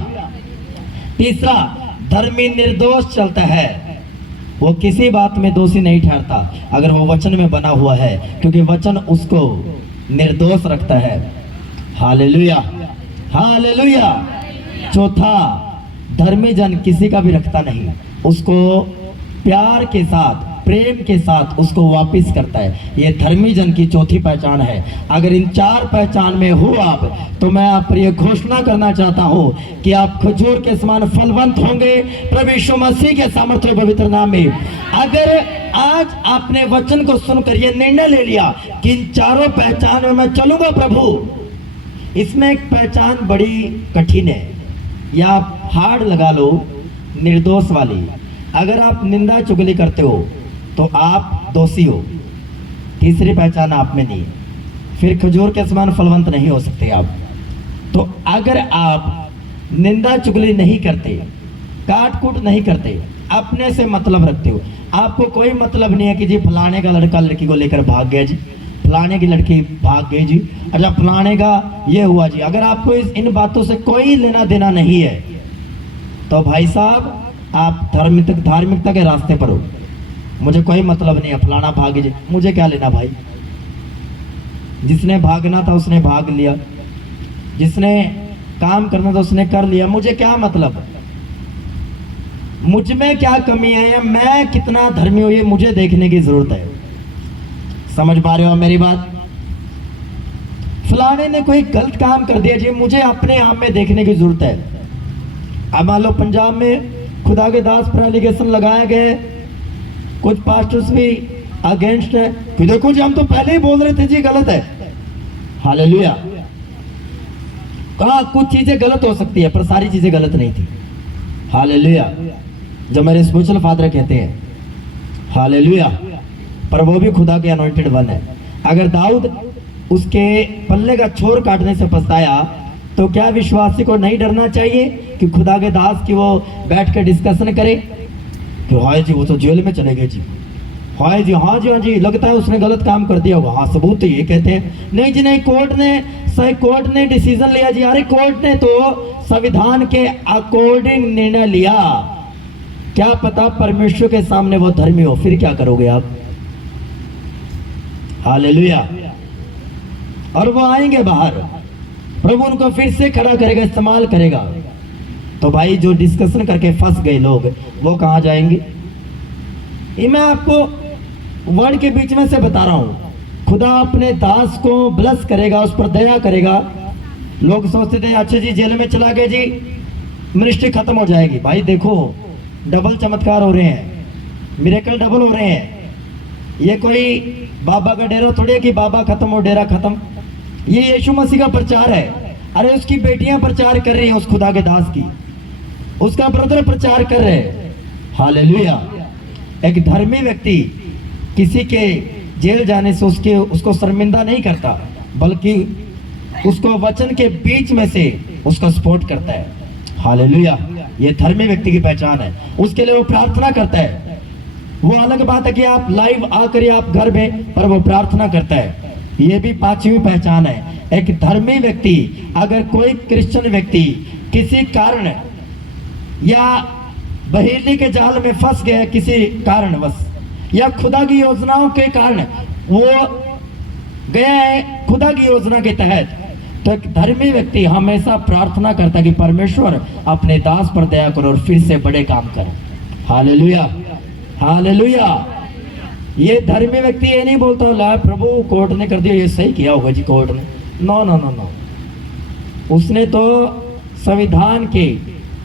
तीसरा, धर्मी निर्दोष चलता है, वो किसी बात में दोषी नहीं ठहरता अगर वो वचन में बना हुआ है, क्योंकि वचन उसको निर्दोष रखता है। Hallelujah, hallelujah. चौथा, धर्मी जन किसी का भी रखता नहीं, उसको प्यार के साथ, प्रेम के साथ उसको वापस करता है। ये धर्मी जन की चौथी पहचान है। अगर इन 4 पहचान में हो आप, तो मैं आप पर यह घोषणा करना चाहता हूं कि आप खजूर के समान फलवंत होंगे प्रभु यीशु मसीह के सामर्थ्य पवित्र नाम में। अगर आज आपने वचन को सुनकर यह निर्णय ले लिया कि इन 4 पहचान में मैं चलूंगा प्रभु, इसमें एक पहचान बड़ी कठिन है, या आप हार्ड लगा लो, निर्दोष वाली। अगर आप निंदा चुगली करते हो तो आप दोषी हो। तीसरी पहचान आप में नहीं, फिर खजूर के समान फलवंत नहीं हो सकते आप। तो अगर आप निंदा चुगली नहीं करते, काट कूट नहीं करते, अपने से मतलब रखते हो, आपको कोई मतलब नहीं है कि जी फलाने का लड़का लड़की को लेकर भाग गया जी, फलाने की लड़की भाग गई जी, अच्छा फलाने का ये हुआ जी। अगर आपको इन बातों से कोई लेना देना नहीं है, तो भाई साहब आप धार्मिकता के रास्ते पर हो। मुझे कोई मतलब नहीं है, फलाना भागे जी, मुझे क्या लेना भाई। जिसने भागना था उसने भाग लिया, जिसने काम करना था उसने कर लिया, मुझे क्या मतलब। मुझ में क्या कमी है, मैं कितना धर्मी हूं, ये मुझे देखने की जरूरत है। समझ पा रहे हो मेरी बात? फलाने ने कोई गलत काम कर दिया जी, मुझे अपने आप में देखने की जरूरत है। अब मान लो पंजाब में खुदा के दास पर एलिगेशन लगाए गए, कुछ पास्टर्स भी अगेंस्ट है कि देखो जी हम तो पहले ही बोल रहे थे जी गलत है। हालेलुया। हाँ, कुछ चीजें गलत हो सकती है पर सारी चीजें गलत नहीं थी। हालेलुया। जो मेरे स्पिरिचुअल फादर कहते हैं, हालेलुया, पर वो भी खुदा के अनॉइंटेड वन है। अगर दाऊद उसके पल्ले का छोर काटने से पछताया तो क्या विश्वासी को नहीं डरना चाहिए कि खुदा के दास की वो बैठ के डिस्कशन करे कि हाय जी वो तो जेल में चले गए जी, हाय जी, हाँ जी, हाँ जी, लगता है उसने गलत काम कर दिया होगा, हाँ सबूत तो ये कहते हैं। नहीं जी नहीं, कोर्ट ने डिसीजन लिया जी। अरे कोर्ट ने तो संविधान के अकॉर्डिंग निर्णय लिया, क्या पता परमेश्वर के सामने वो धर्मी हो, फिर क्या करोगे आप? हालेलुया। और वो आएंगे बाहर, प्रभु उनको फिर से खड़ा करेगा, इस्तेमाल करेगा। तो भाई जो डिस्कशन करके फंस गए लोग वो कहां जाएंगे? ये मैं आपको वर्ड के बीच में से बता रहा हूं। खुदा अपने दास को ब्लेस करेगा, उस पर दया करेगा। लोग सोचते थे अच्छा जी जेल में चला गया जी मिनिस्ट्री खत्म हो जाएगी। भाई देखो डबल चमत्कार हो रहे हैं, मिरेकल डबल हो रहे हैं। ये कोई बाबा का डेरा थोड़ी है कि बाबा खत्म और डेरा खत्म। ये यीशु मसीह का प्रचार है। अरे उसकी बेटियां प्रचार कर रही हैं, उस खुदा के दास की, उसका ब्रदर प्रचार कर रहे हैं। हालेलुया। एक धर्मी व्यक्ति किसी के जेल जाने से उसको शर्मिंदा नहीं करता, बल्कि उसको वचन के बीच में से उसका सपोर्ट करता है। हालेलुया। ये धर्मी व्यक्ति की पहचान है। उसके लिए वो प्रार्थना करता है। वो अलग बात है कि आप लाइव आकर या आप घर में, पर वो प्रार्थना करता है। ये भी पांचवी पहचान है। एक धर्मी व्यक्ति, अगर कोई क्रिश्चियन व्यक्ति किसी कारण या बहेली के जाल में फंस गया किसी कारणवश या खुदा की योजनाओं के कारण वो गया है खुदा की योजना के तहत, तो एक धर्मी व्यक्ति हमेशा प्रार्थना करता है कि परमेश्वर अपने दास पर दया करो और फिर से बड़े काम करो। Hallelujah, hallelujah. ये धर्मी व्यक्ति ये नहीं बोलता ला प्रभु कोर्ट ने कर दिया, ये सही किया होगा जी कोर्ट ने। नो नो नो नो, उसने तो संविधान के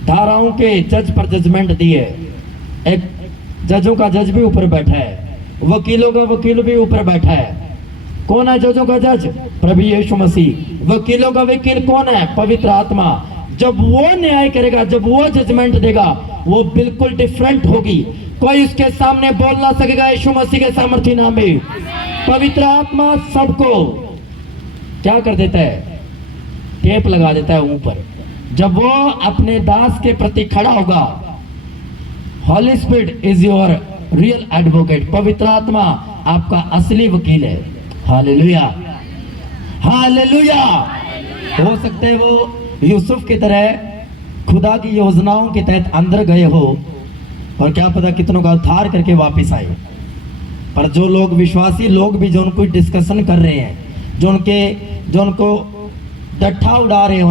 धाराओं के जज पर जजमेंट दी है। एक जजों का जज भी ऊपर बैठा है, वकीलों का वकील भी ऊपर बैठा है। कौन है जजों का जज? प्रभु यीशु मसीह। वकीलों का वकील कौन है? पवित्र आत्मा। जब वो न्याय करेगा, जब वो जजमेंट देगा, वो बिल्कुल डिफरेंट होगी। कोई उसके सामने बोल ना सकेगा यीशु मसीह के सामर्थ्य नाम में। पवित्र आत्मा सबको क्या कर देता है? टेप लगा देता है ऊपर। जब वो अपने दास के प्रति खड़ा होगा, Holi spirit is your real advocate. पवित्र आत्मा आपका असली वकील है। Hallelujah, hallelujah. हो सकता है वो यूसुफ की तरह खुदा की योजनाओं के तहत अंदर गए हो और क्या पता कितनों का उद्धार करके वापस आए। पर जो लोग विश्वासी लोग भी जो उनको डिस्कशन कर रहे हैं, जो उनको डट्ठा उड़ा रहे हैं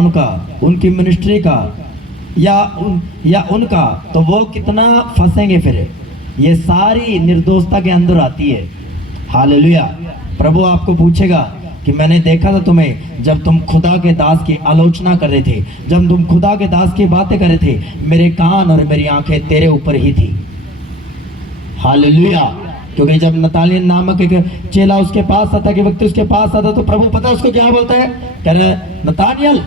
उनकी मिनिस्ट्री का या उनका, तो वो कितना फंसेंगे फिर। ये सारी निर्दोषता के अंदर आती है। हालेलुया। प्रभु आपको पूछेगा कि मैंने देखा था तुम्हें जब तुम खुदा के दास की आलोचना कर रहे थे, जब तुम खुदा के दास की बातें कर रहे थे, मेरे कान और मेरी आंखें तेरे ऊपर ही थी। हालेलुया। क्योंकि जब नतानियल नामक एक चेला उसके पास आता, कि व्यक्ति उसके पास आता, तो प्रभु पता है उसको क्या बोलता है? कह रहे नतानियल,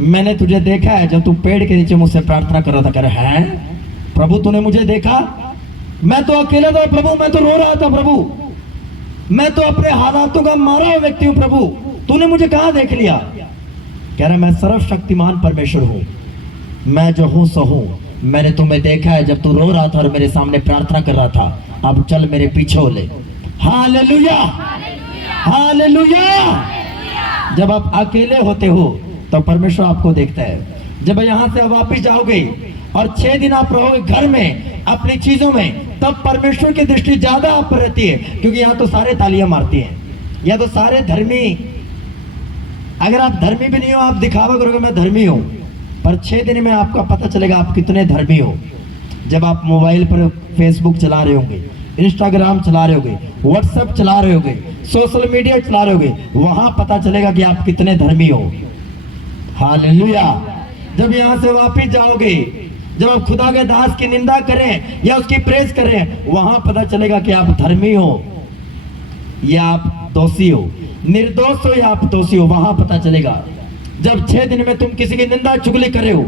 मैंने तुझे देखा है जब तू पेड़ के नीचे मुझसे प्रार्थना कर रहा था। कह रहे हैं प्रभु तूने मुझे देखा? मैं तो अकेला था प्रभु, मैं तो रो रहा था प्रभु, मैं तो अपने हालातों का मारा हुआ व्यक्ति हूं प्रभु, तूने मुझे कहां देख लिया? कह रहा मैं सर्वशक्तिमान परमेश्वर हूं, मैं जो हूं सो हूं। मैंने तुम्हें देखा है जब तू रो रहा था और मेरे सामने प्रार्थना कर रहा था। अब चल मेरे पीछे हो ले। Hallelujah, hallelujah. जब आप अकेले होते हो तो परमेश्वर आपको देखता है। जब यहाँ से वापिस जाओगे और 6 दिन आप रहोगे घर में अपनी चीजों में, तब परमेश्वर की दृष्टि ज्यादा आप पर रहती है। क्योंकि यहाँ तो सारे तालियां मारते हैं, या तो सारे धर्मी। अगर आप धर्मी भी नहीं हो, आप दिखावा करोगे मैं धर्मी हूं, पर 6 दिन में आपका पता चलेगा आप कितने धर्मी हो। जब आप मोबाइल पर फेसबुक चला रहे होंगे, इंस्टाग्राम चला रहे होंगे, व्हाट्सएप चला रहे होंगे, सोशल मीडिया चला रहे होंगे, वहां पता चलेगा कि आप कितने धर्मी हो। हालेलुया। जब यहाँ से वापिस जाओगे, जब आप खुदा के दास की निंदा करें या उसकी प्रेज करें, वहां पता चलेगा कि आप धर्मी हो या आप दोषी हो, निर्दोष हो या आप दोषी हो, वहां पता चलेगा। जब 6 दिन में तुम किसी की निंदा चुगली कर रहे हो,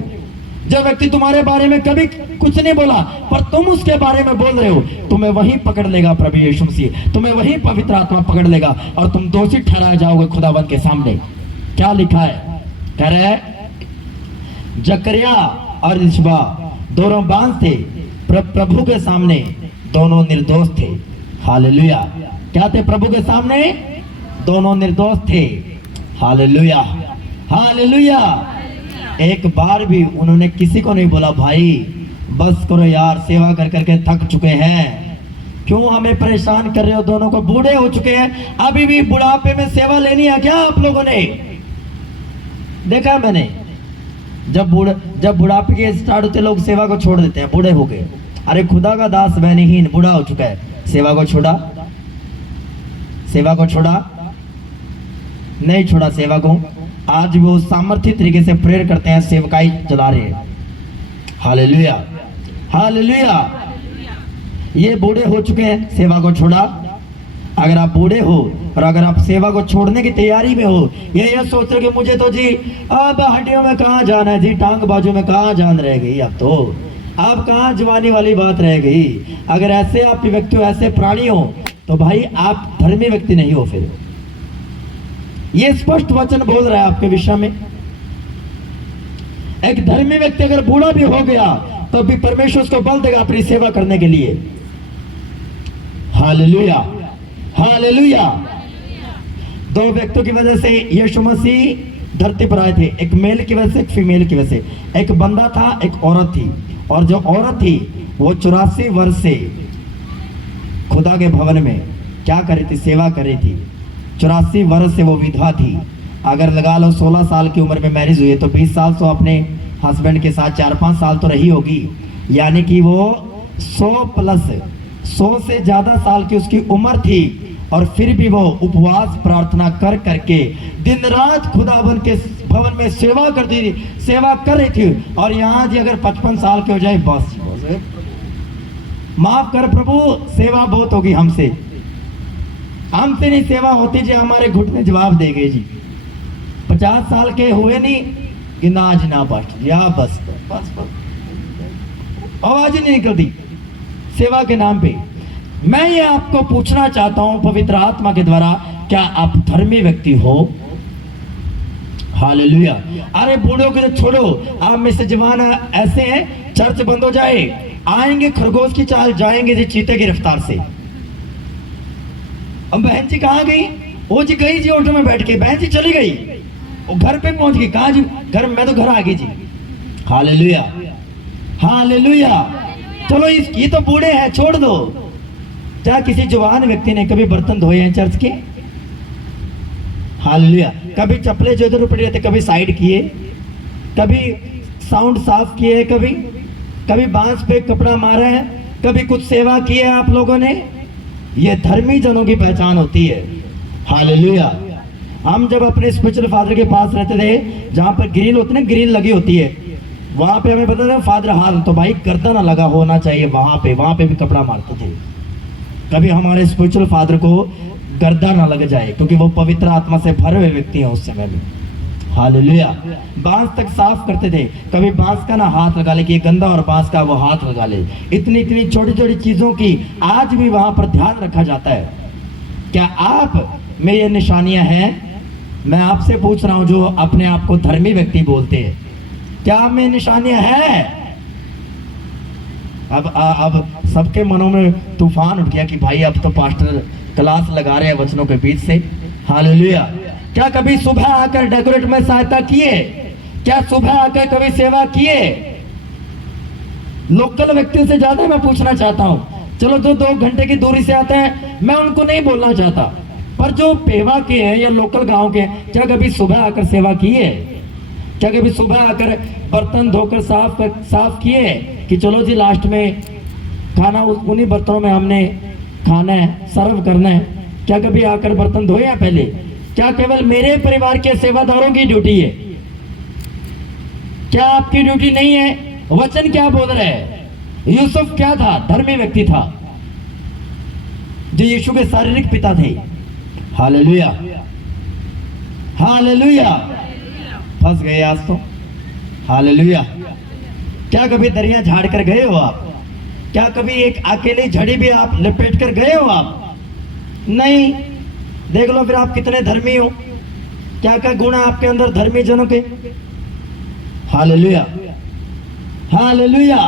जो व्यक्ति तुम्हारे बारे में कभी कुछ नहीं बोला पर तुम उसके बारे में बोल रहे हो, तुम्हें वहीं पकड़ लेगा प्रभु यीशु मसीह, तुम्हें वहीं पवित्र आत्मा पकड़ लेगा और तुम दोषी ठहराए जाओगे खुदावंत के सामने। क्या लिखा है? कह रहे हैं जकरिया और इशबा दोनों बांझ थे, प्रभु के सामने दोनों निर्दोष थे। हालेलुया। क्या थे? प्रभु के सामने दोनों निर्दोष थे। Hallelujah, hallelujah. एक बार भी उन्होंने किसी को नहीं बोला भाई बस करो यार, सेवा कर करके थक चुके हैं, क्यों हमें परेशान कर रहे हो? दोनों को बूढ़े हो चुके हैं, अभी भी बुढ़ापे में सेवा लेनी है क्या आप लोगों ने? देखा मैंने, जब बुढ़ापे के स्टार्ट होते लोग सेवा को छोड़ देते हैं, बूढ़े हो गए। अरे खुदा का दास बहनहीन बूढ़ा हो चुका है, सेवा को छोड़ा? सेवा को छोड़ा? नहीं छोड़ा सेवा को। आज वो सामर्थ्य तरीके से प्रेयर करते हैं, सेवकाई चला रहे हैं। Hallelujah, hallelujah. ये बूढ़े हो चुके हैं, सेवा को छोड़ा। अगर आप बूढ़े हो और अगर आप सेवा को छोड़ने की तैयारी में हो, ये सोच रहे कि मुझे तो जी अब हड्डियों में कहाँ जाना है जी, टांग बाजू में कहाँ जान रह गई, अब कहाँ जवानी वाली बात रह गई। अगर ऐसे आप व्यक्ति हो, ऐसे प्राणी हो, तो भाई आप धर्मी व्यक्ति नहीं हो। फिर ये स्पष्ट वचन बोल रहा है आपके विषय में। एक धर्मी व्यक्ति अगर बूढ़ा भी हो गया तो भी परमेश्वर उसको बल देगा अपनी सेवा करने के लिए। Hallelujah, hallelujah. 2 व्यक्तियों की वजह से यीशु मसीह धरती पर आए थे, एक मेल की वजह से, एक फीमेल की वजह से। एक बंदा था, एक औरत थी, और जो औरत थी वो 84 वर्ष से खुदा के भवन में क्या कर रही थी? सेवा कर रही थी। 84 वर्ष से वो विधवा थी। अगर लगा लो 16 साल की उम्र में मैरिज हुई है तो 20 साल तो अपने हस्बैंड के साथ 4-5 साल तो रही होगी, यानी कि वो 100 से ज्यादा साल की उसकी उम्र थी। और फिर भी वो उपवास प्रार्थना कर करके दिन रात खुदावन के भवन में सेवा करती थी, सेवा कर रही थी। और यहाँ जी अगर 55 साल के हो जाए, बस माफ कर प्रभु, सेवा बहुत होगी हमसे नहीं सेवा होती जी, हमारे घुटने जवाब देंगे जी। 50 साल के हुए नहीं कि ना आज ना पास्ट या बस आवाज ही नहीं निकलती सेवा के नाम पे। मैं ये आपको पूछना चाहता हूं पवित्र आत्मा के द्वारा, क्या आप धर्मी व्यक्ति हो? हालेलुया। अरे बूढ़ों को तो छोड़ो, आप में से जवान ऐसे हैं, चर्च बंद हो जाए आएंगे खरगोश की चाल, जाएंगे जी चीते की रफ्तार से। अब बहन जी कहाँ गई? वो जी गई जी ऑटो में बैठ के, बहन जी चली गई, वो घर पे पहुंच गई। कहाँ जी? घर, मैं तो घर आ गई जी। Hallelujah, hallelujah. चलो ये तो बूढ़े हैं, छोड़ दो। क्या किसी जवान व्यक्ति ने कभी बर्तन धोए हैं चर्च के? हालेलुया। कभी चप्पलें जो इधर पड़ी रहते कभी साइड किए, कभी साउंड साफ किए, कभी बांस पे कपड़ा मारा है, कभी कुछ सेवा की है आप लोगों ने? ये धर्मी जनों की पहचान होती है। हालेलुया। हम जब अपने स्पिरिचुअल फादर के पास रहते थे, जहाँ पर ग्रिल होती है, ग्रिल लगी होती है, वहां पे हमें पता था फादर हाल तो भाई गर्दन ना लगा होना चाहिए, वहां पे भी कपड़ा मारते थे। कभी हमारे स्पिरिचुअल फादर को गर्दन ना लग जाए, क्योंकि वो पवित्र आत्मा से भरे हुए व्यक्ति हैं उस समय में। हालेलुया। बांस तक साफ करते थे, कभी बांस का ना हाथ लगा ले कि ये गंदा, और बांस का वो हाथ लगा ले। इतनी छोटी छोटी चीजों की आज भी वहां पर ध्यान रखा जाता है। क्या आप में ये निशानियां हैं? मैं आपसे पूछ रहा हूं जो अपने आप को धर्मी व्यक्ति बोलते हैं, क्या आप में निशानियां हैं? अब सबके मनों में तूफान उठ गया कि भाई अब तो पास्टर क्लास लगा रहे हैं वचनों के बीच से। हालेलुया। क्या कभी सुबह आकर डेकोरेट में सहायता किए? क्या सुबह आकर कभी सेवा किए? लोकल व्यक्ति से ज्यादा मैं पूछना चाहता हूं। चलो जो 2 घंटे की दूरी से आते हैं, मैं उनको नहीं बोलना चाहता, पर जो पेवा के हैं या लोकल गांव के, क्या कभी सुबह आकर सेवा किए? क्या कभी सुबह आकर बर्तन धोकर साफ किए कि चलो जी लास्ट में खाना उन्हीं बर्तनों में हमने खाना है, सर्व करना है? क्या कभी आकर बर्तन धोए हैं पहले? क्या केवल मेरे परिवार के सेवादारों की ड्यूटी है? क्या आपकी ड्यूटी नहीं है? वचन क्या बोल रहे हैं? यूसुफ क्या था? धर्मी व्यक्ति था, जो यीशु के शारीरिक पिता थे। Hallelujah, hallelujah. फंस गए आज तो। हालेलुया। क्या कभी दरिया झाड़ कर गए हो आप? क्या कभी एक अकेली झड़ी भी आप लपेट कर गए हो आप? नहीं। देख लो फिर आप कितने धर्मी हो, क्या क्या गुण है आपके अंदर धर्मी जनों के। Hallelujah, hallelujah.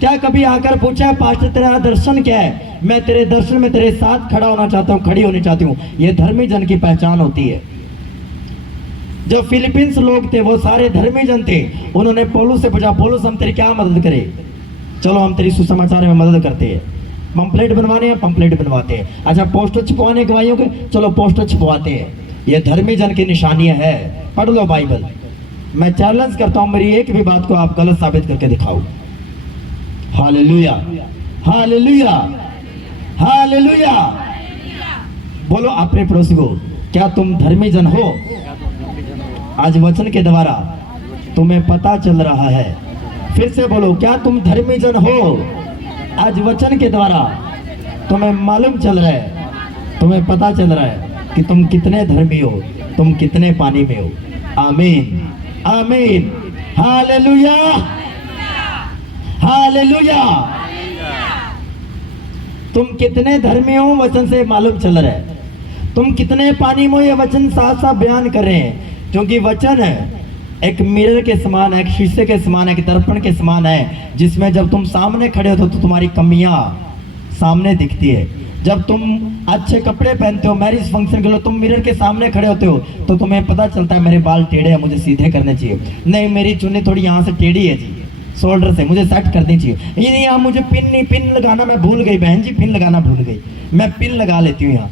क्या कभी आकर पूछा पास्टर तेरा दर्शन क्या है? मैं तेरे दर्शन में तेरे साथ खड़ा होना चाहता हूँ, खड़ी होनी चाहती हूँ। ये धर्मी जन की पहचान होती है। जो फिलीपींस लोग थे वो सारे धर्मी जन थे। उन्होंने पौलुस से पूछा, पौलुस हम तेरी क्या मदद करें? चलो हम तेरी सुसमाचार में मदद करते हैं। पंपलेट बनवाने हैं, पंपलेट बनवाते हैं। अच्छा पोस्टर छपवाने गवाहियों के, चलो पोस्टर छपवाते हैं। ये धर्मी जन की निशानियां है। पढ़ लो बाइबल। मैं चैलेंज करता हूं, मेरी एक भी बात को आप गलत साबित करके दिखाओ। Hallelujah, hallelujah, hallelujah. बोलो अपने पड़ोसी को, क्या तुम धर्मी जन हो? आज वचन के द्वारा तुम्हें पता चल रहा है। फिर से बोलो, क्या तुम धर्मी जन हो? आज वचन के द्वारा तुम्हें मालूम चल रहा है, तुम्हें पता चल रहा है कि तुम कितने धर्मी हो, तुम कितने पानी में हो। आमीन, आमीन, हालेलुया, हालेलुया। तुम कितने धर्मी हो वचन से मालूम चल रहा है। तुम कितने पानी में हो ये वचन साफ साफ बयान कर रहे हैं। क्योंकि वचन है एक मिरर के समान है, एक शीशे के समान है, एक दर्पण के समान है, जिसमें जब तुम सामने खड़े होते हो तो तुम्हारी कमियां सामने दिखती है। जब तुम अच्छे कपड़े पहनते हो मैरिज फंक्शन के लिए, तुम मिरर के सामने खड़े होते हो तो तुम्हें पता चलता है मेरे बाल टेढ़े हैं, मुझे सीधे करने चाहिए। नहीं, मेरी चुन्नी थोड़ी यहाँ से टेढ़ी है जी, शोल्डर से मुझे सेट करनी चाहिए। ये नहीं, यहाँ मुझे पिन लगाना मैं भूल गई, बहन जी पिन लगाना भूल गई, मैं पिन लगा लेती हूँ। यहाँ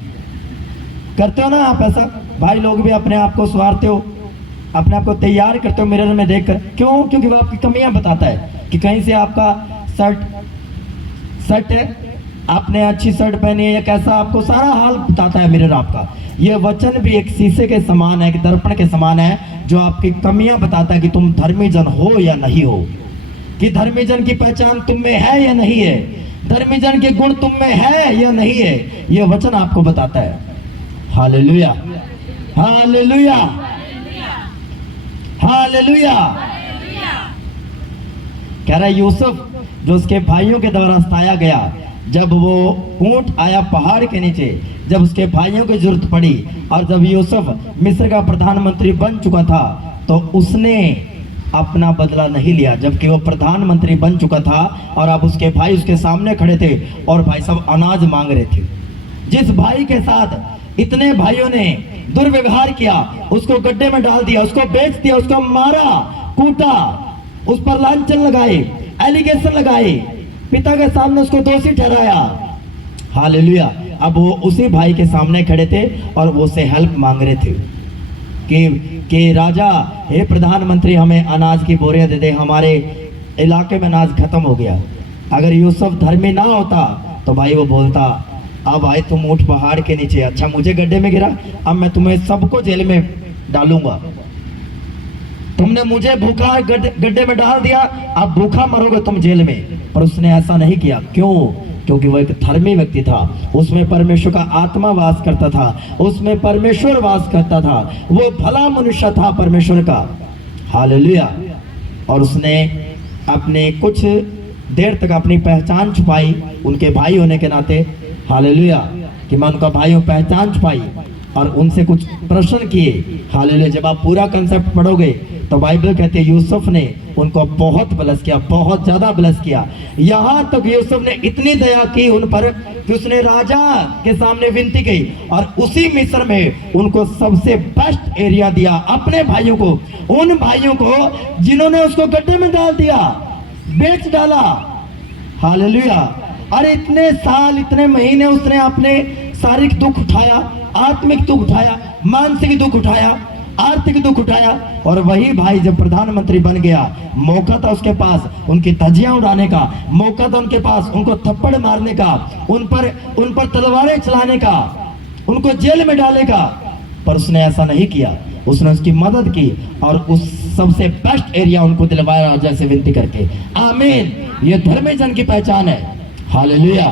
करते हो ना आप ऐसा? भाई लोग भी अपने आप को संवारते हो, अपने आप को तैयार करते हो मिरर में देखकर। क्यों? क्योंकि वो आपकी कमियां बताता है कि कहीं से आपका शर्ट है, आपने अच्छी शर्ट पहनी है या कैसा, आपको सारा हाल बताता है मिरर आपका। ये वचन भी एक शीशे के समान है, एक दर्पण के समान है, जो आपकी कमियां बताता है कि तुम धर्मी जन हो या नहीं हो, कि धर्मी जन की पहचान तुम में है या नहीं है, धर्मी जन के गुण तुम में है या नहीं है। ये वचन आपको बताता है। Hallelujah, hallelujah, hallelujah. कह रहा है यूसुफ जो उसके भाइयों के द्वारा सताया गया, जब वो ऊंट आया पहाड़ के नीचे, जब उसके भाइयों की जरूरत पड़ी और जब यूसुफ मिस्र का प्रधानमंत्री बन चुका था तो उसने अपना बदला नहीं लिया। जबकि वो प्रधानमंत्री बन चुका था और अब उसके भाई उसके सामने खड़े थे और भाई सब अनाज मांग रहे थे। जिस भाई के साथ इतने भाइयों ने दुर्व्यवहार किया, उसको गड्ढे में डाल दिया, उसको बेच दिया, उसको मारा, कूटा, उस पर लांछन लगाए, एलिगेशन लगाए, पिता के सामने उसको दोषी ठहराया। हालेलुया। अब वो उसी भाई के सामने खड़े थे और वो से हेल्प मांग रहे थे कि राजा, हे प्रधानमंत्री, हमें अनाज की बोरियां दे दे, हमारे इलाके में अनाज खत्म हो गया। अगर यूसुफ धर्मी ना होता तो भाई वो बोलता, अब आए तुम ऊंट पहाड़ के नीचे, अच्छा मुझे गड्ढे में गिरा, अब मैं तुम्हें सबको जेल में डालूंगा। तुमने मुझे भूखा गड्ढे में डाल दिया, अब भूखा मरोगे तुम जेल में। पर उसने ऐसा नहीं किया। क्यों? क्योंकि वो एक धर्मी व्यक्ति था, उसमें परमेश्वर का आत्मा वास करता था, उसमें परमेश्वर वास करता था, वो भला मनुष्य था परमेश्वर का। हालेलुया। और उसने अपने कुछ देर तक अपनी पहचान छुपाई उनके भाई होने के नाते। हालेलुया। कि मैं उनका भाइयों पहचान छुपाई और उनसे कुछ प्रश्न किए। हालेलुया। जब आप पूरा कंसेप्ट पढ़ोगे तो बाइबल कहते हैं यूसुफ ने उनको बहुत ब्लेस किया, बहुत ज्यादा ब्लेस किया। यहाँ तक यूसुफ ने इतनी दया की उन पर कि उसने राजा के सामने विनती की और उसी मिस्र में उनको सबसे बेस्ट एरिया दिया अपने भाइयों को, उन भाइयों को जिन्होंने उसको गड्ढे में डाल दिया, बेच डाला। हालेलुया। अरे इतने साल, इतने महीने उसने अपने शारीरिक दुख उठाया, आत्मिक दुख उठाया, मानसिक दुख उठाया, आर्थिक दुख उठाया, और वही भाई जब प्रधानमंत्री बन गया, मौका था उसके पास उनकी धज्जियां उड़ाने का, मौका था उनके पास उनको थप्पड़ मारने का, उन पर तलवारें चलाने का, उनको जेल में डालने का, पर उसने ऐसा नहीं किया। उसने उसकी मदद की और उस सबसे बेस्ट एरिया उनको दिलवाया राजा से विनती करके। आमीन। ये धर्मी जन की पहचान है। हालेलुया।